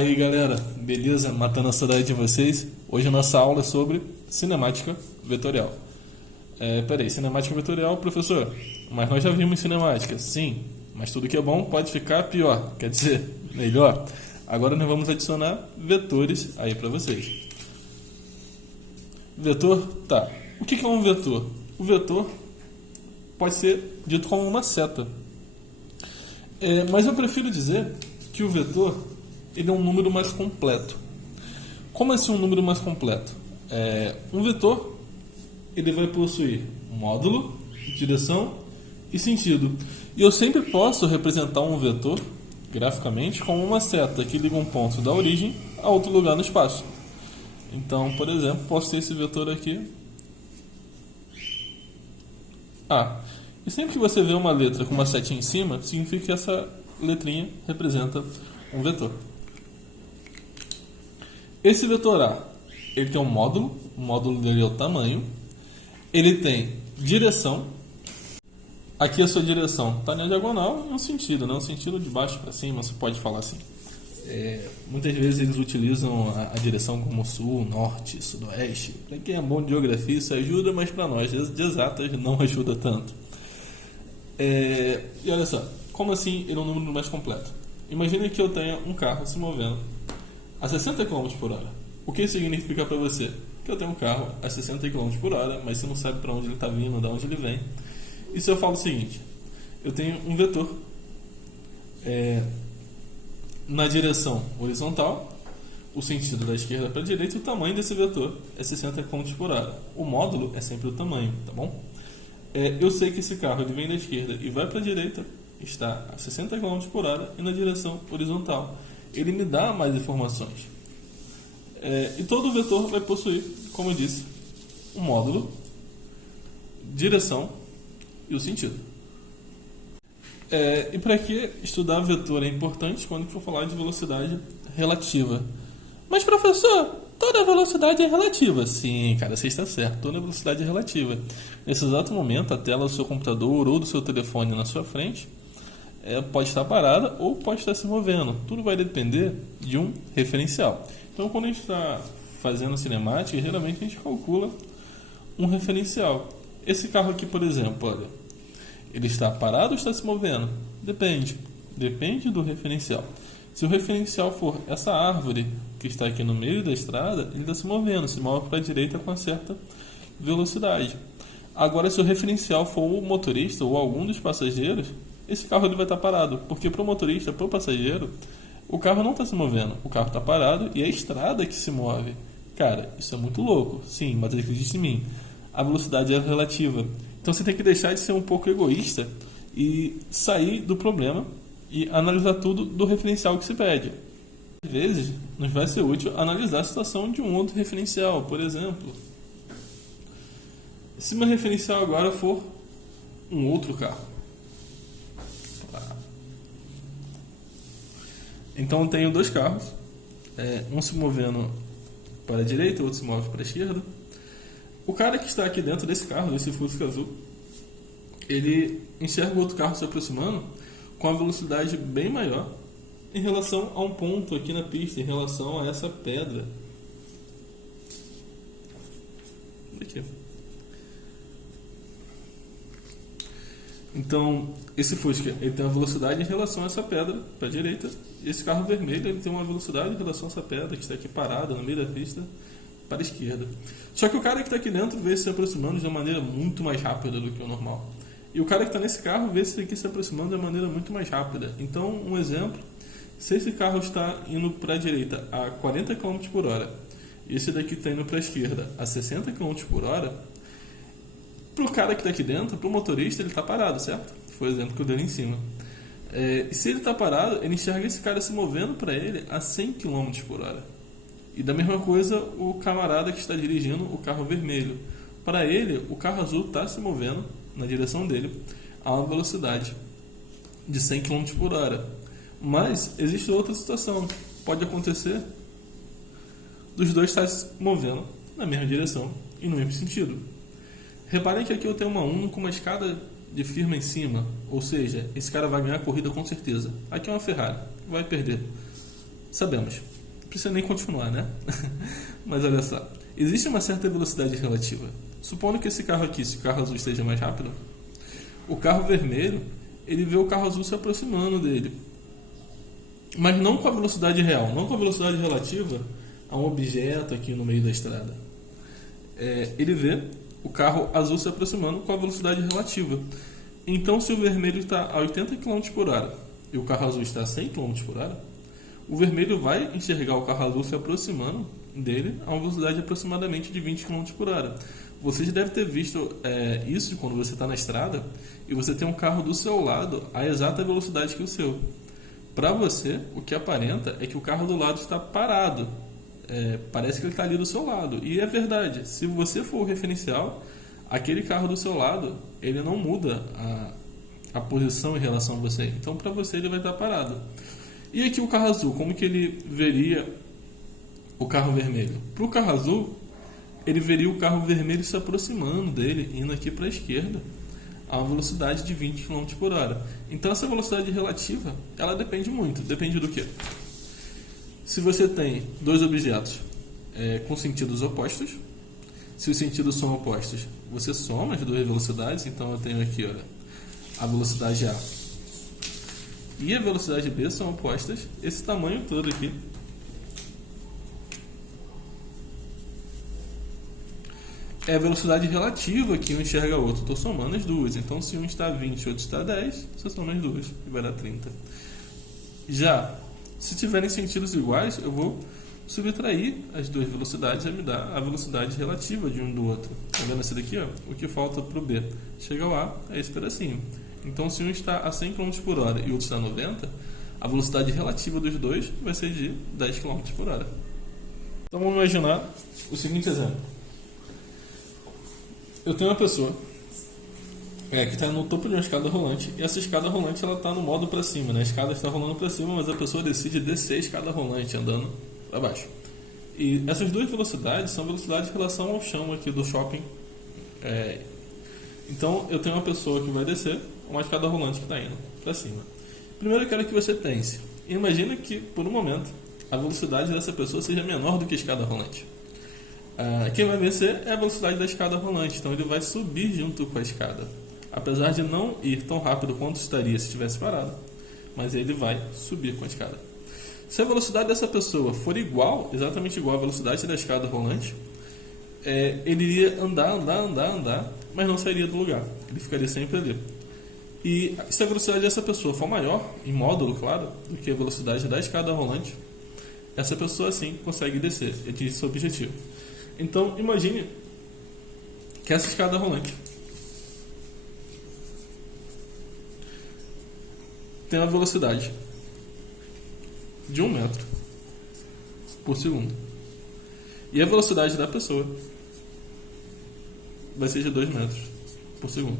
Fala aí, galera, beleza? Matando a saudade de vocês. Hoje a nossa aula é sobre cinemática vetorial. Peraí, cinemática vetorial, professor, mas nós já vimos cinemática. Sim, mas tudo que é bom pode ficar pior, quer dizer, melhor. Agora nós vamos adicionar vetores aí para vocês. Vetor, tá. O que é um vetor? O vetor pode ser dito como uma seta. Mas eu prefiro dizer que o vetor ele é um número mais completo. Como assim um número mais completo? Um vetor ele vai possuir módulo, direção e sentido. E eu sempre posso representar um vetor graficamente como uma seta que liga um ponto da origem a outro lugar no espaço. Então, por exemplo, posso ter esse vetor aqui A. E sempre que você vê uma letra com uma setinha em cima, significa que essa letrinha representa um vetor. Esse vetor A, ele tem um módulo, o módulo dele é o tamanho, ele tem direção, aqui a sua direção está na diagonal, no sentido, né? No sentido de baixo para cima, você pode falar assim. Muitas vezes eles utilizam a direção como sul, norte, sudoeste. Para quem é bom de geografia isso ajuda, mas para nós de exatas não ajuda tanto. E olha só, como assim ele é um número mais completo? Imagine que eu tenha um carro se movendo a 60 km por hora. O que isso significa para você? Que eu tenho um carro a 60 km por hora, mas você não sabe para onde ele está vindo, de onde ele vem. E se eu falo o seguinte, eu tenho um vetor na direção horizontal, o sentido da esquerda para a direita, o tamanho desse vetor é 60 km por hora. O módulo é sempre o tamanho, tá bom? Eu sei que esse carro ele vem da esquerda e vai para a direita, está a 60 km por hora e na direção horizontal. Ele me dá mais informações. E todo vetor vai possuir, como eu disse, um módulo, direção e o sentido. E para que estudar vetor é importante quando for falar de velocidade relativa? Mas professor, toda velocidade é relativa. Sim, cara, você está certo, toda velocidade é relativa. Nesse exato momento, a tela do seu computador ou do seu telefone na sua frente pode estar parada ou pode estar se movendo. Tudo vai depender de um referencial. Então, quando a gente está fazendo cinemática, geralmente a gente calcula um referencial. Esse carro aqui, por exemplo, olha, ele está parado ou está se movendo? Depende do referencial. Se o referencial for essa árvore que está aqui no meio da estrada, ele está se movendo, se move para a direita com uma certa velocidade. Agora, se o referencial for o motorista ou algum dos passageiros, esse carro ele vai estar parado, porque para o motorista, para o passageiro, o carro não está se movendo, o carro está parado e é a estrada que se move. Cara, isso é muito louco, sim, mas acredite em mim, a velocidade é relativa. Então você tem que deixar de ser um pouco egoísta e sair do problema e analisar tudo do referencial que se pede. Às vezes, nos vai ser útil analisar a situação de um outro referencial. Por exemplo, se meu referencial agora for um outro carro. Então eu tenho dois carros, um se movendo para a direita, o outro se move para a esquerda. O cara que está aqui dentro desse carro, desse Fusca azul, ele enxerga o outro carro se aproximando com a velocidade bem maior em relação a um ponto aqui na pista, em relação a essa pedra. Aqui. Então, esse Fusca ele tem uma velocidade em relação a essa pedra para a direita, e esse carro vermelho ele tem uma velocidade em relação a essa pedra que está aqui parada no meio da pista para a esquerda. Só que o cara que está aqui dentro vê se aproximando de uma maneira muito mais rápida do que o normal. E o cara que está nesse carro vê esse aqui se aproximando de uma maneira muito mais rápida. Então, um exemplo, se esse carro está indo para a direita a 40 km por hora e esse daqui está indo para a esquerda a 60 km por hora, para o cara que está aqui dentro, para o motorista, ele está parado, certo? Foi o exemplo que eu dei ali em cima. E se ele está parado, ele enxerga esse cara se movendo para ele a 100 km por hora. E da mesma coisa, o camarada que está dirigindo o carro vermelho. Para ele, o carro azul está se movendo na direção dele a uma velocidade de 100 km por hora. Mas existe outra situação. Pode acontecer dos dois estarem se movendo na mesma direção e no mesmo sentido. Reparem que aqui eu tenho uma Uno com uma escada de firma em cima. Ou seja, esse cara vai ganhar a corrida com certeza. Aqui é uma Ferrari, vai perder. Sabemos. Não precisa nem continuar, né? Mas olha só. Existe uma certa velocidade relativa. Supondo que esse carro aqui, se o carro azul esteja mais rápido, o carro vermelho, ele vê o carro azul se aproximando dele. Mas não com a velocidade real, não com a velocidade relativa a um objeto aqui no meio da estrada. Ele vê o carro azul se aproximando com a velocidade relativa. Então, se o vermelho está a 80 km por hora e o carro azul está a 100 km por hora, o vermelho vai enxergar o carro azul se aproximando dele a uma velocidade aproximadamente de 20 km por hora. Você já deve ter visto isso quando você está na estrada e você tem um carro do seu lado a exata velocidade que o seu. Para você, o que aparenta é que o carro do lado está parado. Parece que ele está ali do seu lado. E é verdade. Se você for o referencial, aquele carro do seu lado, ele não muda a posição em relação a você. Então, para você, ele vai estar parado. E aqui o carro azul, como que ele veria o carro vermelho? Para o carro azul, ele veria o carro vermelho se aproximando dele, indo aqui para a esquerda, a uma velocidade de 20 km por hora. Então, essa velocidade relativa, ela depende muito. Depende do quê? Se você tem dois objetos com sentidos opostos, se os sentidos são opostos, você soma as duas velocidades. Então, eu tenho aqui, olha, a velocidade A e a velocidade B são opostas. Esse tamanho todo aqui é a velocidade relativa que um enxerga o outro. Estou somando as duas. Então, se um está a 20 e o outro está a 10, você soma as duas e vai dar 30. Já, se tiverem sentidos iguais, eu vou subtrair as duas velocidades e me dar a velocidade relativa de um do outro. Está vendo esse daqui? Ó? O que falta para o B? Chega ao A, é esse pedacinho. Então, se um está a 100 km por hora e o outro está a 90, a velocidade relativa dos dois vai ser de 10 km por hora. Então, vamos imaginar o seguinte exemplo. Eu tenho uma pessoa que está no topo de uma escada rolante, e essa escada rolante está no modo para cima, né? A escada está rolando para cima, mas a pessoa decide descer a escada rolante andando para baixo. E essas duas velocidades são velocidades em relação ao chão aqui do shopping. Então, eu tenho uma pessoa que vai descer uma escada rolante que está indo para cima. Primeiro, eu quero que você pense. Imagina que, por um momento, a velocidade dessa pessoa seja menor do que a escada rolante. Quem vai descer é a velocidade da escada rolante. Então, ele vai subir junto com a escada. Apesar de não ir tão rápido quanto estaria se estivesse parado, mas ele vai subir com a escada. Se a velocidade dessa pessoa for exatamente igual à velocidade da escada rolante, ele iria andar, mas não sairia do lugar. Ele ficaria sempre ali. E se a velocidade dessa pessoa for maior, em módulo, claro, do que a velocidade da escada rolante, essa pessoa sim consegue descer e atingir seu objetivo. Então, imagine que essa escada rolante tem uma velocidade de 1 metro por segundo. E a velocidade da pessoa vai ser de 2 metros por segundo.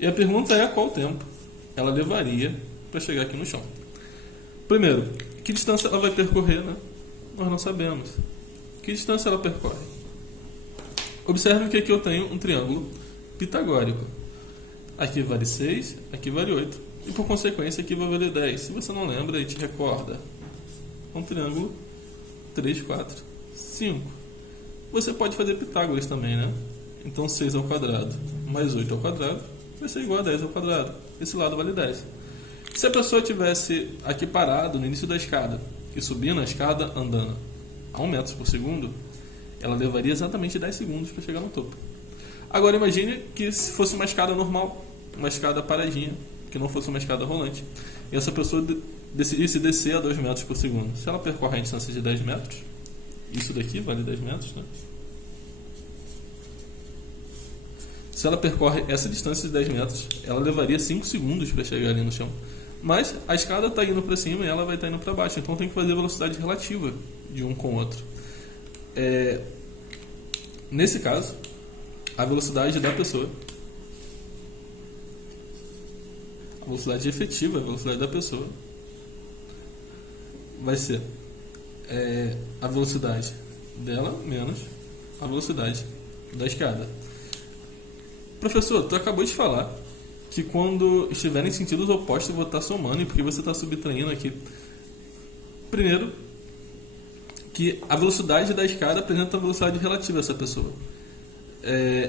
E a pergunta é qual tempo ela levaria para chegar aqui no chão. Primeiro, que distância ela vai percorrer, né? Nós não sabemos. Que distância ela percorre? Observe que aqui eu tenho um triângulo pitagórico. Aqui vale 6, aqui vale 8. E por consequência aqui vai valer 10. Se você não lembra, aí te recorda. Um triângulo 3, 4, 5. Você pode fazer Pitágoras também, né? Então 6 ao quadrado mais 8 ao quadrado vai ser igual a 10 ao quadrado. Esse lado vale 10. Se a pessoa tivesse aqui parado no início da escada e subindo a escada andando a 1 metro por segundo, ela levaria exatamente 10 segundos para chegar no topo. Agora imagine que se fosse uma escada normal, uma escada paradinha, que não fosse uma escada rolante, e essa pessoa decidisse descer a 2 metros por segundo. Se ela percorre a distância de 10 metros, isso daqui vale 10 metros, né? Se ela percorre essa distância de 10 metros, ela levaria 5 segundos para chegar ali no chão. Mas a escada está indo para cima e ela vai estar indo para baixo, então tem que fazer velocidade relativa de um com o outro. Nesse caso, a velocidade da pessoa, a velocidade efetiva, a velocidade da pessoa, vai ser a velocidade dela menos a velocidade da escada. Professor, tu acabou de falar que quando estiverem em sentidos opostos eu vou estar somando, e porque você está subtraindo aqui. Primeiro, que a velocidade da escada apresenta a velocidade relativa a essa pessoa.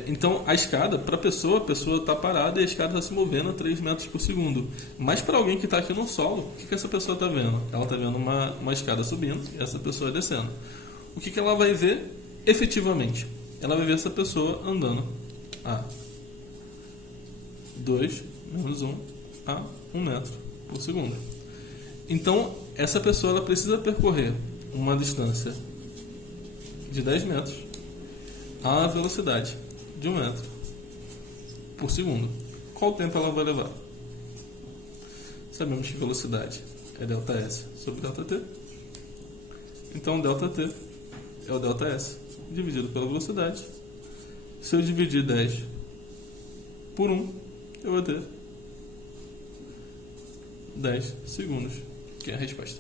Então, a escada, para a pessoa está parada e a escada está se movendo a 3 metros por segundo. Mas para alguém que está aqui no solo, o que essa pessoa está vendo? Ela está vendo uma escada subindo e essa pessoa descendo. O que ela vai ver efetivamente? Ela vai ver essa pessoa andando a 2 menos 1 a 1 metro por segundo. Então, essa pessoa ela precisa percorrer uma distância de 10 metros a velocidade de 1 metro por segundo. Qual tempo ela vai levar? Sabemos que velocidade é ΔS sobre ΔT. Então, ΔT é o ΔS dividido pela velocidade. Se eu dividir 10 por 1, eu vou ter 10 segundos, que é a resposta.